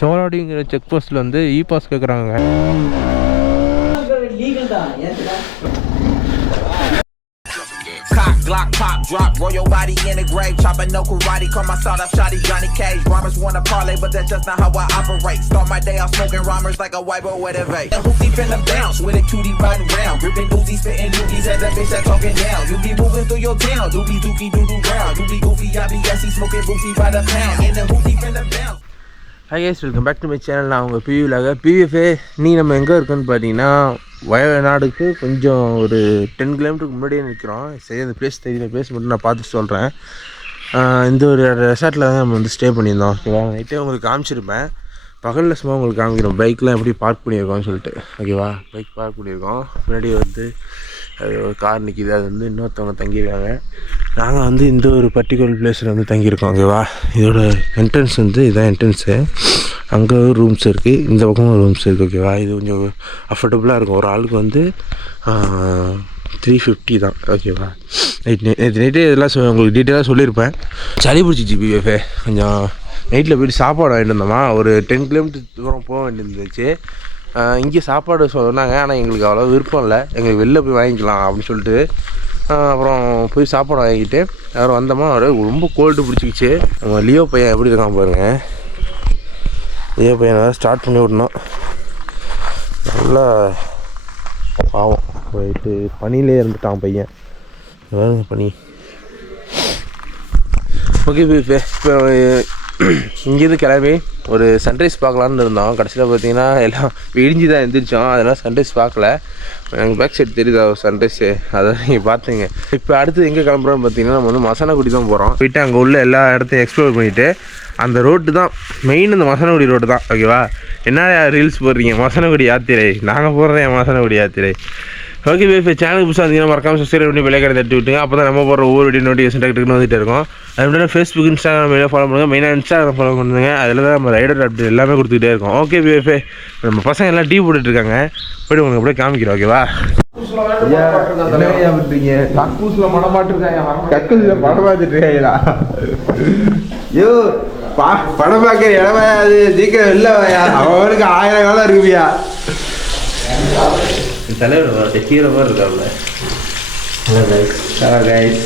சோலாடிங்கிற check போஸ்ட்டில் வந்து e pass கேட்குறாங்க Cock, Glock, pop, drop, roll your body in the grave. Chopping no karate, call my sawed off shotty Johnny Cage. Rhymers wanna parlay, but that's just not how I operate. Start my day off smoking rhymers like a wiper with a vape. The hoopty finna bounce with a cutie riding round. Gripping Uzis, spitting dookies at the bitch that talking down. You be moving through your town, doobie dookie doo doo round. You be goofy, I be gassy, smoking boofy by the pound. And the hoopty finna bounce. Hi guys welcome back to my channel நான் உங்கள் பிவிலாக பிவிஎஃப்ஏ நீ நம்ம எங்கே இருக்கோன்னு பார்த்தீங்கன்னா வயநாடுக்கு கொஞ்சம் ஒரு ten கிலோமீட்டருக்கு முன்னாடியே நிற்கிறோம் சரி அந்த பிளேஸ் தெரியல பிளேஸ் மட்டும் நான் பார்த்துட்டு சொல்கிறேன் இந்த ஒரு ரெசார்ட்டில் தான் நம்ம வந்து ஸ்டே பண்ணியிருந்தோம். ஓகேவா? நைட்டே உங்களுக்கு காமிச்சிருப்பேன். பகலில் சும்மா உங்களுக்கு காமிக்கிறோம். பைக்லாம் எப்படி பார்க் பண்ணியிருக்கோம்னு சொல்லிட்டு. ஓகேவா? பைக் பார்க் பண்ணியிருக்கோம். முன்னாடி வந்து அது ஒரு கார் நிற்கிது அது வந்து இன்னொருத்தவங்க தங்கியிருக்காங்க. நாங்கள் வந்து இந்த ஒரு பர்டிகுலர் பிளேஸில் வந்து தங்கியிருக்கோம். ஓகேவா இதோட என்ட்ரன்ஸ் வந்து இதுதான் என்ட்ரன்ஸு அங்கே ஒரு ரூம்ஸ் இருக்குது இந்த பக்கமும் ரூம்ஸ் இருக்குது ஓகேவா இது கொஞ்சம் அஃபோர்டபுளாக இருக்கும். ஒரு ஆளுக்கு வந்து த்ரீ ஃபிஃப்டி தான். ஓகேவா நைட் நேற்று நைட்டே இதெல்லாம் சொ- உங்களுக்கு டீட்டெயிலாக சொல்லியிருப்பேன். சளி பிடிச்சிச்சு பிஎஃப்ஏ கொஞ்சம் நைட்டில் போயிட்டு சாப்பாடு வாங்கிட்டு வந்தோமா? ஒரு டென் கிலோமீட்டர் தூரம் போக வேண்டியிருந்துச்சு. இங்கே சாப்பாடு சொன்னாங்க. ஆனால் எங்களுக்கு அவ்வளோ விருப்பம் இல்லை. எங்களுக்கு வெளில போய் வாங்கிக்கலாம் அப்படின்னு சொல்லிட்டு அப்புறம் போய் சாப்பாடு வாங்கிட்டு அவர் வந்தோமா அவர் ரொம்ப கோல்டு பிடிச்சிக்கிச்சு. நம்ம லியோ பையன் எப்படி இருக்கான் பாருங்க. லியோ பையனை ஸ்டார்ட் பண்ணி விடணும். நல்லா பாவம் போயிட்டு பனியிலே இருந்துட்டான் பையன். பாருங்க பனி. ஓகே இப்போ இங்கேருந்து கிளம்பி. ஒரு சன்ரைஸ் பார்க்கலான்னு இருந்தோம். கடைசியில் பார்த்தீங்கன்னா எல்லாம் விடிஞ்சு தான் எழுந்திரிச்சோம் அதெல்லாம் சன்ரைஸ் பார்க்கல. எனக்கு பேக் சைடு தெரியுதா ஒரு சன்ரைஸு அதை நீங்கள் பார்த்தீங்க. இப்போ அடுத்து எங்கே கிளம்புறோம்னு பார்த்தீங்கன்னா நம்ம வந்து மசானக்குடி தான் போகிறோம் போயிட்டு அங்கே உள்ள எல்லா இடத்தையும் எக்ஸ்ப்ளோர் பண்ணிவிட்டு அந்த ரோட்டு தான் மெயின் இந்த மசனகுடி ரோடு தான். ஓகேவா என்ன ரீல்ஸ் போடுறீங்க? மசனகுடி யாத்திரை. நாங்கள் போடுறேன் மசனகுடி யாத்திரை? ஓகே இப்போ சேனலுக்கு புதுசாக இருந்தீங்கன்னா மறக்காம சப்ஸ்கிரைப் பண்ணி விலைக்கடை தட்டி விட்டுங்க. அப்போ தான் நம்ம போகிற ஒவ்வொரு வீடியோ நோட்டிஃபிகேஷன் டக்கு டக்குன்னு வந்துட்டு இருக்கும். அது மட்டும் ஃபேஸ்புக் இன்ஸ்டாகிராம் மெயினாக ஃபாலோ பண்ணுங்கள் மெயினாக இன்ஸ்டாகிராம் ஃபாலோ பண்ணுங்க. அதில் தான் நம்ம ரைடர் அப்டேட் எல்லாமே கொடுத்துக்கிட்டே இருக்கோம். ஓகே பிஎஃப்ஏ நம்ம பசங்க எல்லாம் டீ போட்டுட்டு இருக்காங்க. போய்ட்டு உங்களுக்கு அப்படியே காமிக்கிறோம் ஓகேவா ஐயோ பா படம் பார்க்குற இடமா அது சீக்கிரம் வாயா. அவனுக்கு ஆயிரம் காலம் இருக்குவியா தலைவர் ஹீரோ மாதிரி இருக்காப்ல hello guys hello guys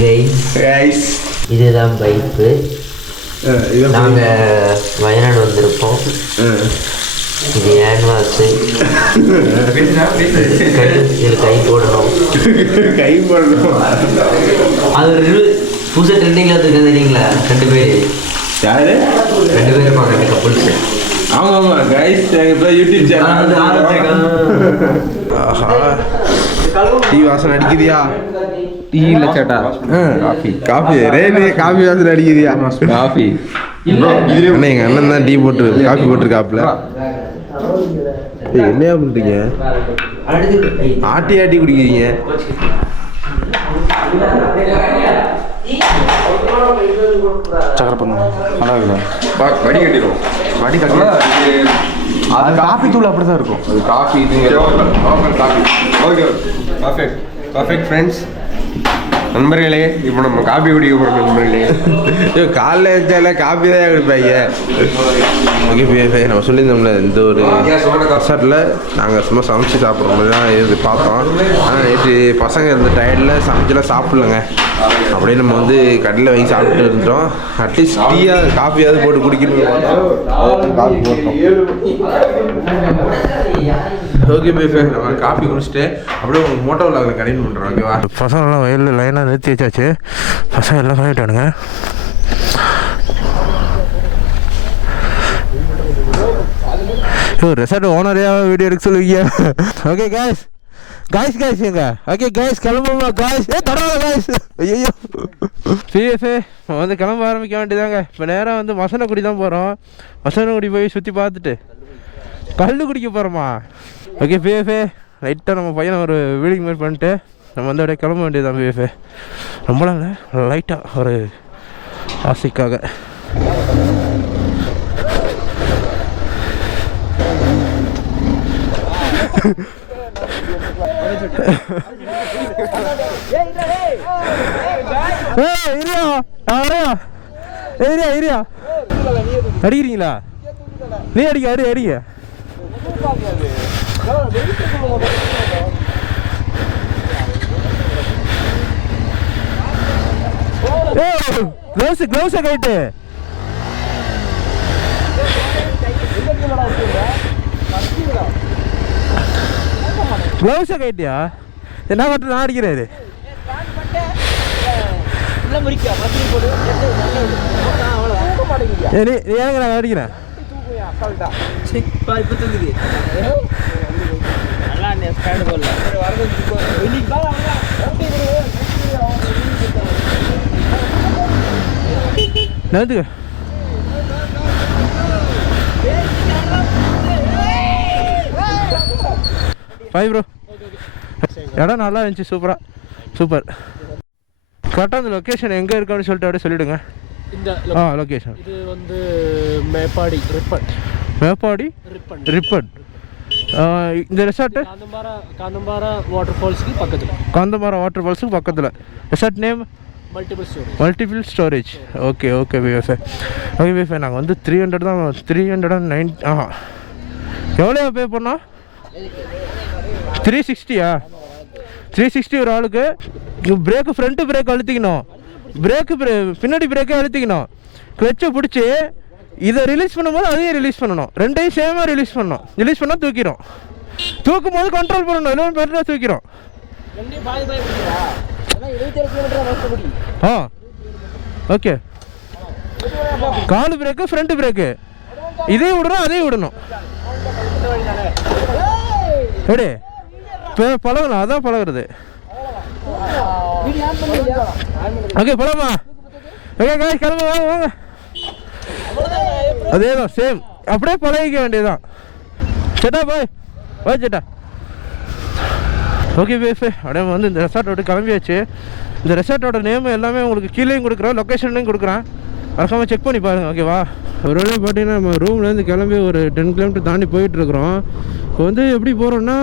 guys guys இதுதான் பைப்பு. நாங்கள் வயநாடு வந்திருப்போம். இது ஏன்வாஸு இதில் கை போடணும். கை பண்ணணும் அது ஒரு புதுசாக ட்ரெண்டிங்கில் வந்துருக்காது இல்லைங்களா ரெண்டு பேர். யாரு? ரெண்டு பேர் ரெண்டு கப்புள்ஸ் ஆமா ஆமா கைஸ் இப்போ யூடியூப் சேனல் ஆஹா. டீ வாசனை அடிக்குதியா? டீ இல்ல சேட்டா. காஃபி. காஃபி. ரேலு காஃபி வாசனை அடிக்குதியா? காஃபி. அண்ணா எங்க அண்ணன் தான் டீ போட்டு காஃபி போட்டுருக்காப்ல என்னையா பண்றீங்க? ஆட்டி ஆட்டி குடிக்கிறீங்க? சக்கரை பண்ணுங்க நல்லா இருக்குதா வடி கட்டிடும் வடி அது காஃபி தூள் அப்படி தான் இருக்கும். அது coffee local coffee okay perfect perfect friends நண்பர்களே இப்போ நம்ம காஃபி குடிக்க போகிறோம் நண்பர்களே. ஐயோ காலைல எழுந்தால காஃபி தான் குடிப்பாங்க ஓகே நம்ம சொல்லியிருந்தோம்ல இந்த ஒரு ரெசார்ட்டில் நாங்கள் சும்மா சமைச்சு சாப்பிட்ற மாதிரி தான் இது பார்த்தோம். ஆனால் நேற்று பசங்க இருந்த டயர்டில் சமைச்செல்லாம் சாப்பிட்லங்க. அப்படியே நம்ம வந்து கடையில் வாங்கி சாப்பிட்டு இருந்தோம் அட்லீஸ்ட் டீயாக காஃபியாவது போட்டு குடிக்கணும்னு பார்த்தோம் காஃபி போட்டோம் ஓகே பிஎஃப்ஐ நம்ம காஃபி குடிச்சிட்டு அப்படியே உங்களுக்கு மோட்டோ விளாகில் கண்டினியூ பண்ணுறோம் ஓகேவா? பசங்கள்லாம் வயலில் லைனாக நிறுத்தி வச்சாச்சு பசங்க எல்லாம் கிளம்பிட்டானுங்க ரெசார்ட் ஓனரே வீடியோ எடுக்க சொல்லுவீங்க. ஓகே காய்ஸ் காய்ஸ் காய்ஸ் எங்க ஓகே காய்ஸ் கிளம்புமா காய்ஸ் ஏ தொடராத காய்ஸ் ஐயோ சிஎஸ்ஏ வந்து கிளம்ப ஆரம்பிக்க வேண்டியதாங்க. இப்போ நேராக வந்து மசனக்குடி தான் போகிறோம் மசனக்குடி போய் சுற்றி பார்த்துட்டு கல் குடிக்க போகிறோமா ஓகே பிஎஃப்ஏ லைட்டாக நம்ம பையனை ஒரு வீலிங் மாதிரி பண்ணிட்டு நம்ம வந்து அப்படியே கிளம்ப வேண்டியதுதான் பிஎஃப்ஏ ரொம்பலாம் இல்லை லைட்டாக ஒரு ஆசைக்காக. அடிக்கிறீங்களா? நீ அடிக்க அடி அடிக்க. க்ளவுஸ் க்ளவுஸை கைட்டு க்ளவுஸை கைட்டியா என்ன மட்டும் நான் நீ நீ ஏங்க நான் அடிக்கிறேன். நந்துக்க பாய் ப்ரோ இடம் நல்லா இருந்துச்சு சூப்பராக சூப்பர் கரெக்டாக அந்த லொக்கேஷன் எங்கே இருக்கான்னு சொல்லிட்டு அப்படியே சொல்லிவிடுங்க இந்த ஆ லொக்கேஷன் இது வந்து Meppadi ribbon. Meppadi ribbon. Ribbon. இந்த ரெசார்ட்டு காந்தம்பாரா காந்தம்பாரா வாட்டர் ஃபால்ஸ்க்கு பக்கத்தில். காந்தமாரம் வாட்டர் ஃபால்ஸுக்கு பக்கத்தில். Resort name multiple story multiple storage okay okay VFI okay VFI நாங்கள் வந்து த்ரீ ஹண்ட்ரட் தான் த்ரீ ஹண்ட்ரட் அண்ட் நைன் ஆஹா. எவ்வளோ பே பண்ணோம் த்ரீ சிக்ஸ்டியா த்ரீ சிக்ஸ்டி ஒரு ஆளுக்கு பிரேக்கு ஃப்ரண்ட்டு பிரேக் அழுத்திக்கணும். பிரேக்கு பிரே பின்னாடி பிரேக்கே அழுத்திக்கணும். கிளச்சை பிடிச்சி இதை ரிலீஸ் பண்ணும்போது அதையும் ரிலீஸ் பண்ணணும். ரெண்டையும் சேமாக ரிலீஸ் பண்ணணும். ரிலீஸ் பண்ணால் தூக்கிடும் தூக்கும் போது கண்ட்ரோல் பண்ணணும் இல்லை பெருசாக தூக்கிடும் ஆ ஓகே. கால் பிரேக்கு ஃப்ரண்ட் பிரேக்கு இதையும் விடணும் அதையும் விடணும். எப்படி இப்போ பழகலாம் அதான் பழகுறது. ஓகே பழமா ஓகே காய் கிளம்ப வாங்க வாங்க. அதே தான் சேம் அப்படியே பழகிக்க வேண்டியதுதான். சேட்டா பாய் பாய் சேட்டா. ஓகே பேஃபு அப்படியே வந்து இந்த ரெசார்ட் விட்டு கிளம்பியாச்சு. இந்த ரெசார்ட்டோட நேம் எல்லாமே உங்களுக்கு கீழேயும் கொடுக்குறேன் லொக்கேஷன்லையும் கொடுக்குறேன். மறக்காமல் செக் பண்ணி பாருங்கள் ஓகேவா ஒரு வேளை பார்த்தீங்கன்னா நம்ம ரூம்லேருந்து கிளம்பி ஒரு டென் கிலோமீட்டர் தாண்டி போயிட்டுருக்குறோம். இப்போ வந்து எப்படி போகிறோம்னா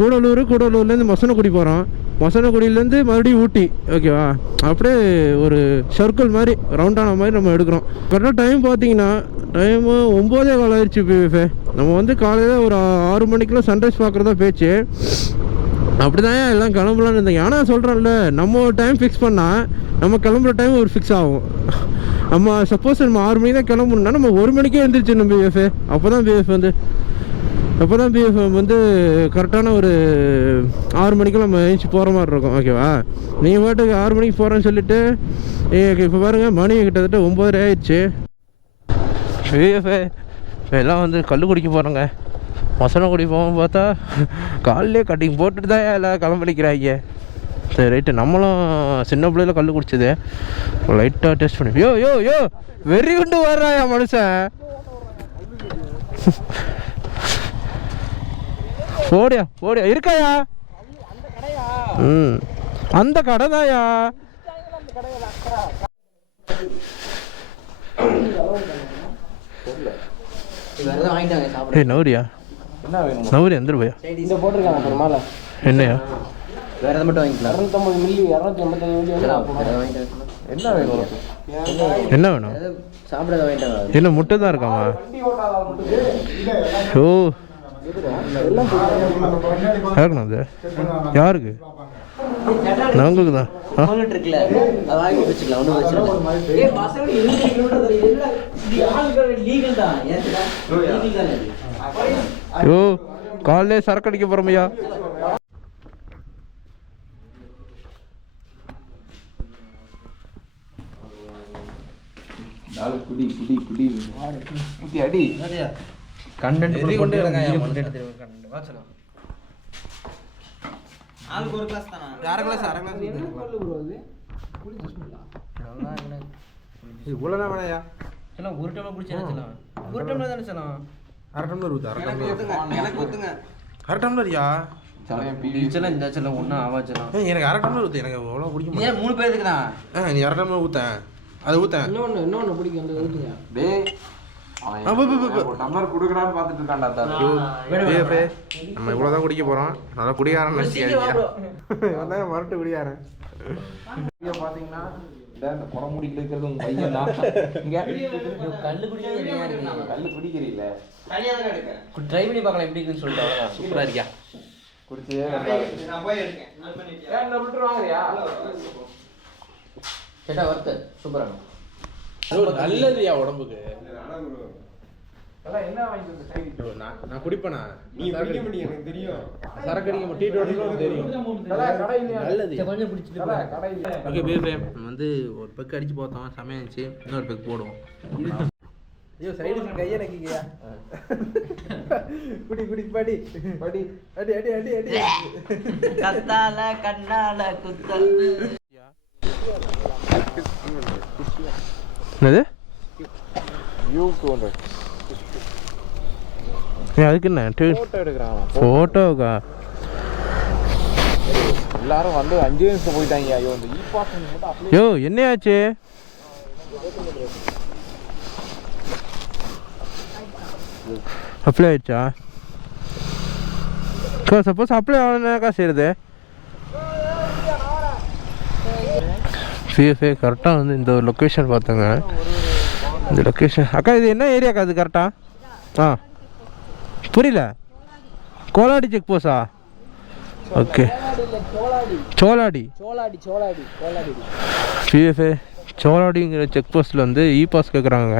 கூடலூர் கூடலூர்லேருந்து மசனக்குடி போகிறோம் மசனக்குடியிலேருந்து மறுபடியும் ஊட்டி ஓகேவா அப்படியே ஒரு சர்க்கிள் மாதிரி ரவுண்டான மாதிரி நம்ம எடுக்கிறோம். கரெக்டாக டைம் பார்த்தீங்கன்னா டைமு ஒம்போதே காலம் ஆயிடுச்சு இப்போ நம்ம வந்து காலையில் ஒரு ஆறு மணிக்கெலாம் சன்ரைஸ் பார்க்குறதா பேச்சு. அப்படிதான் எல்லாம் கிளம்பலான்னு இருந்தேன் ஆனால் சொல்கிறேன்ல நம்ம ஒரு டைம் ஃபிக்ஸ் பண்ணால் நம்ம கிளம்புற டைம் ஒரு ஃபிக்ஸ் ஆகும். நம்ம சப்போஸ் நம்ம ஆறு மணி தான் கிளம்பணும்னா நம்ம ஒரு மணிக்கே எழுந்திரிச்சிடணும் பிஎஃப் அப்போ தான் பிஎஃப் வந்து அப்போ தான் பிஎஃப் வந்து கரெக்டான ஒரு ஆறு மணிக்கு நம்ம எழுந்துச்சி போகிற மாதிரி இருக்கும் ஓகேவா நீங்கள் பாட்டுக்கு ஆறு மணிக்கு போகிறேன்னு சொல்லிட்டு இப்போ பாருங்கள் மணி கிட்டத்தட்ட ஒம்பதரை ஆயிடுச்சு. பிஎஃப் எல்லாம் வந்து கல் குடிக்க போகிறோங்க மசனம் குடி போவோம் பார்த்தா காலிலே கட்டிங் போட்டுட்டு தான் எல்லாம் கிளம்படிக்கிறாங்க சரி ரைட்டு நம்மளும் சின்ன பிள்ளையில கல் குடிச்சது. லைட்டாக டெஸ்ட் பண்ணி யோ யோ யோ வெறி கொண்டு வர்றாயா மனுஷன்? போடியா போடியா இருக்காயா? ம் அந்த கடை தாயா வேறு வாங்கிட்டாங்க என்ன வேணும்? நவரி எந்திர போயா. இந்த போட்டிருக்காங்க பெருமாள். என்னையா? வேறு எதை மட்டும் வாங்கிக்கலாம். இரநூத்தம்பது மில்லி இரநூத்தி எண்பத்தஞ்சு மில்லி. என்ன வேணும்? என்ன வேணும்? சாப்பிட வாங்கிட்டு வாங்க என்ன முட்டை தான் இருக்காமா? ஓ. யாருக்குண்ணா அது? யாருக்கு? நாங்களுக்கு தான். வாங்கி வச்சுக்கலாம் ஒன்றும் பிரச்சனை இல்லை யோ காலையிலே சரக்கு அடிக்க போகிறோமையா குடி குடி குடி. குடி அடி. கண்டென்ட் கொண்டு ஆளுக்கு ஒரு கிளாஸ் தானா? அரை கிளாஸ் அரை கிளாஸ் இவ்வளோ தான் வேணாயா சொல்லலாம் ஒரு டம்ளர் குடிச்சா சொல்லலாம் ஒரு டம்ளர் தானே சொல்லலாம் அரை டம்ளர் ஊற்று அரை டம்ளர் எனக்கு ஒத்துங்க அரை டம்ளர்யா? சொல்லலாம் இந்த சொல்லலாம் ஒன்றும் ஆவாச்சலாம் எனக்கு அரை டம்ளர் ஊற்று எனக்கு அவ்வளோ பிடிக்க மாட்டேன். ஏன் மூணு பேருக்கு தான் ஆ நீ அரை டம்ளர் ஊற்றேன் அது ஊற்றேன் இன்னொன்று இன்னொன்று பிடிக்கும் அந்த ஊற்றுங்க. ஒரு டம்ளர் குடுக்கலாம்னு பார்த்துட்டு இருக்கான்டா நம்ம இவ்வளோ தான் குடிக்க போகிறோம் நல்லா மறுட்டு குடிகாரன். இங்கே பார்த்தீங்கன்னா இந்த குடமுடிக்கில் இருக்கிறது உங்க பையன் தான் இங்க கல்லு இருக்கு கல்லு குடிக்கிறீல்ல ட்ரை பண்ணி பார்க்கலாம் எப்படி இருக்குன்னு சொல்லிட்டு சூப்பராக இருக்கியா? குடிச்சு கேட்டா வறுத்த சூப்பராக நல்லதுயா உடம்புக்கு? என்ன வாங்கி வந்த சைடு நான் நான் குடிப்பேனா? நீ குடிக்க முடியும் எனக்கு தெரியும். சரக்கு அடிக்க டீ தெரியும். நல்லது. கொஞ்சம் பிடிச்சிட்டு கடை இல்லை ஓகே பேபே நம்ம வந்து ஒரு பெக் அடிச்சு பார்த்தோம். செமையா இருந்துச்சு. இன்னொரு பெக் போடுவோம். ஐயோ சைடு கையை நக்கிக்கையா குடி குடி படி. படி. அடி அடி அடி அடி. கத்தால கண்ணால குத்தல். என்னது? யூ டூ ஹண்ட்ரட் அதுக்கு என்ன? ஃபோட்டோ எடுக்கிறாங்க ஃபோட்டோக்கா எல்லாரும் வந்து அஞ்சு நிமிஷம் போயிட்டாங்க ஐயோ இந்த இ பாஸ் யோ என்னையாச்சு? அப்ளை ஆயிடுச்சா? சப்போஸ் அப்ளை ஆகணுனாக்கா செய்யுது சிஎஃப்ஏ கரெக்டாக வந்து இந்த லொக்கேஷன் பார்த்தோங்க இந்த லொக்கேஷன் அக்கா இது என்ன ஏரியாக்கா அது கரெக்டாக ஆ. புரியல? கோலாடி செக் போஸா ஓகே சோலாடி. சோலாடி சோலாடி சோலாடி. பிஎஃப்ஏ சோலாடிங்கிற செக் போஸ்ட்டில் வந்து இ பாஸ் கேட்குறாங்க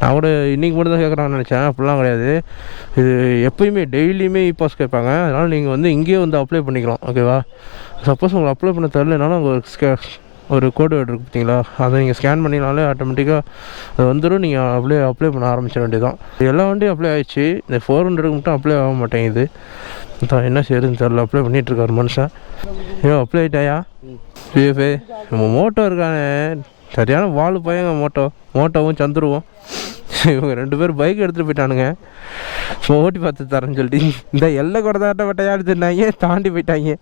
நான் கூட இன்றைக்கி மட்டும் தான் கேட்குறாங்கன்னு நினச்சேன். அப்படிலாம் கிடையாது. இது எப்பயுமே டெய்லியுமே இ பாஸ் கேட்பாங்க. அதனால் நீங்கள் வந்து இங்கேயே வந்து அப்ளை பண்ணிக்கலாம். ஓகேவா சப்போஸ் உங்களுக்கு அப்ளை பண்ண தெரிலனாலும் அங்கே ஒரு கோடு வேர்டு இருக்குது பார்த்தீங்களா? அதை நீங்கள் ஸ்கேன் பண்ணினாலே ஆட்டோமேட்டிக்காக அது வந்துடும் நீங்கள் அப்ளை அப்ளை பண்ண ஆரம்பிச்சிட வேண்டியதான் எல்லா வண்டியும் அப்ளை ஆயிடுச்சு. இந்த ஃபோர் ஹண்ட்ரடுக்கு மட்டும் அப்ளை ஆக மாட்டேங்குது. அதான் என்ன செய்யுதுன்னு தெரில அப்ளை பண்ணிகிட்ருக்காரு மனுஷன். ஐயோ அப்ளை ஆயிட்டாயா? பிஎஃப்ஏ நம்ம மோட்டோ இருக்கானே. சரியான வாழு பையங்க மோட்டோ மோட்டோவும் சந்துருவோம். இவங்க ரெண்டு பேரும் பைக் எடுத்துகிட்டு போயிட்டானுங்க. ஓட்டி பார்த்து தரேன்னு சொல்லிட்டு. இந்த எல்லை கூட தாட்ட வட்டையா எடுத்துருந்தாங்க தாண்டி போயிட்டாங்க?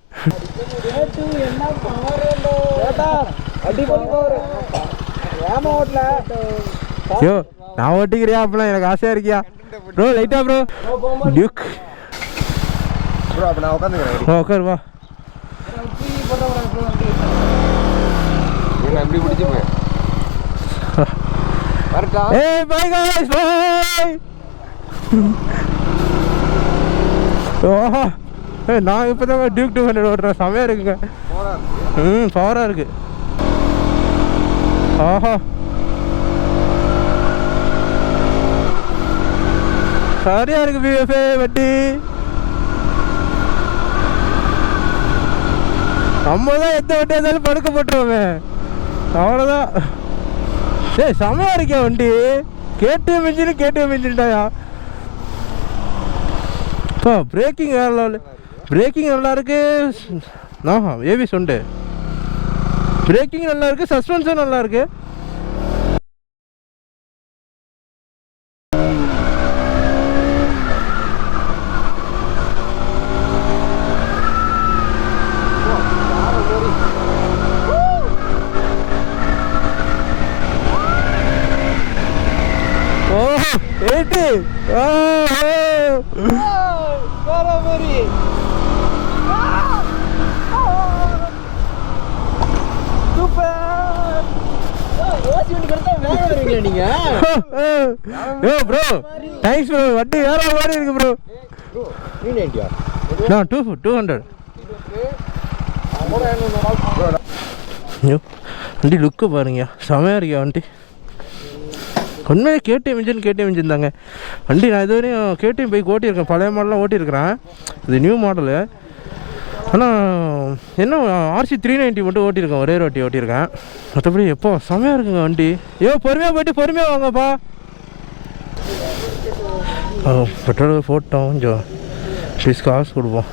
ஐயோ நான் ஓட்டிக்கிறியா அப்படிலாம் எனக்கு ஆசையாக இருக்கியா ப்ரோ லைட்டா ப்ரோ டியூக் ப்ரோ அப்போ நான் உட்காந்துக்கிறேன் ஓ உட்காரு வா இவங்க எப்படி பிடிச்சி போய் வரட்டா ஏய் பை गाइस பை ஓஹோ ஏய் நான் இப்போ தான் டியூக் டூ ஹண்ட்ரட் ஓட்டுறேன் செமையாக இருக்குங்க. ம் பவராக இருக்குது ஆஹா. சரியா இருக்கு பிஎஃப்ஏ வட்டி. நம்ம தான் எந்த வண்டியாக இருந்தாலும் படுக்க போட்டுருவோமே. அவ்வளோதான் ஏய் செமையாக இருக்கே வண்டி. கேட்டு இன்ஜின் கேட்டு மிஞ்சின்ட்டாயா இப்போ பிரேக்கிங் வேற லெவலு பிரேக்கிங் நல்லா இருக்கு ஆஹா ஏபிஎஸ் உண்டு பிரேக்கிங் நல்லா இருக்கு சஸ்பென்ஷன் நல்லா இருக்கு ஓ எயிட்டி ஓசி வண்டி கொடுத்தா நீங்க? ஏ ப்ரோ தேங்க்ஸ் ப்ரோ வண்டி வேற மாதிரி இருக்கு ப்ரோ த்ரீ நைன்ட்டியா நான் டூ டூ ஹண்ட்ரட் ஐயோ வண்டி லுக்கு பாருங்க. செமையாக இருக்கியா வண்டி. உண்மையாக கேடிஎம் இன்ஜின் கேடிஎம் இன்ஜின் தாங்க. வண்டி நான் இதுவரையும் கேடிஎம் பைக் ஓட்டியிருக்கேன். பழைய மாடலாம் ஓட்டியிருக்கிறேன். இது நியூ மாடலு ஆனால் என்ன ஆர்சி த்ரீ நைன்ட்டி மட்டும் ஓட்டியிருக்கேன் ஒரே வாட்டி ஓட்டியிருக்கேன். மற்றபடி எப்போ செமையாக இருக்குங்க வண்டி. ஐயோ பொறுமையாக போயிட்டு பொறுமையாக வாங்கப்பா. பெட்ரோல் போட்டோம் கொஞ்சம் ப்ளீஸ் காசு கொடுப்போம்.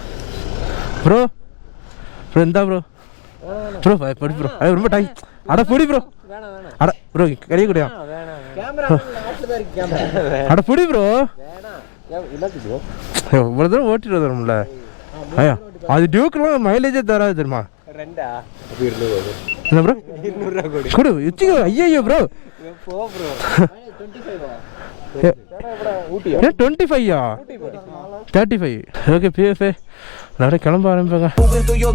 ப்ரோ ப்ரோ இந்தா ப்ரோ ப்ரோ படி ப்ரோ அது ரொம்ப டைம் அட பொடி ப்ரோ அட ப்ரோ கறிய கூடியா அட பொடி ப்ரோ இவ்வளோ தூரம் ஓட்டிட்டு வரோம்ல ஐயா. அது டியூக்கெலாம் மைலேஜே தராது தெரியுமா ரெண்டா என்ன ப்ரோ கொடு வச்சுக்கோ ஐயோ ப்ரோ போ ப்ரோ ஏன் டுவெண்ட்டி ஃபைவா தேர்ட்டி ஃபைவ் ஓகே பிஎஃப்ஏ எல்லாரும் கிளம்ப ஆரம்பிப்பாங்க Moving through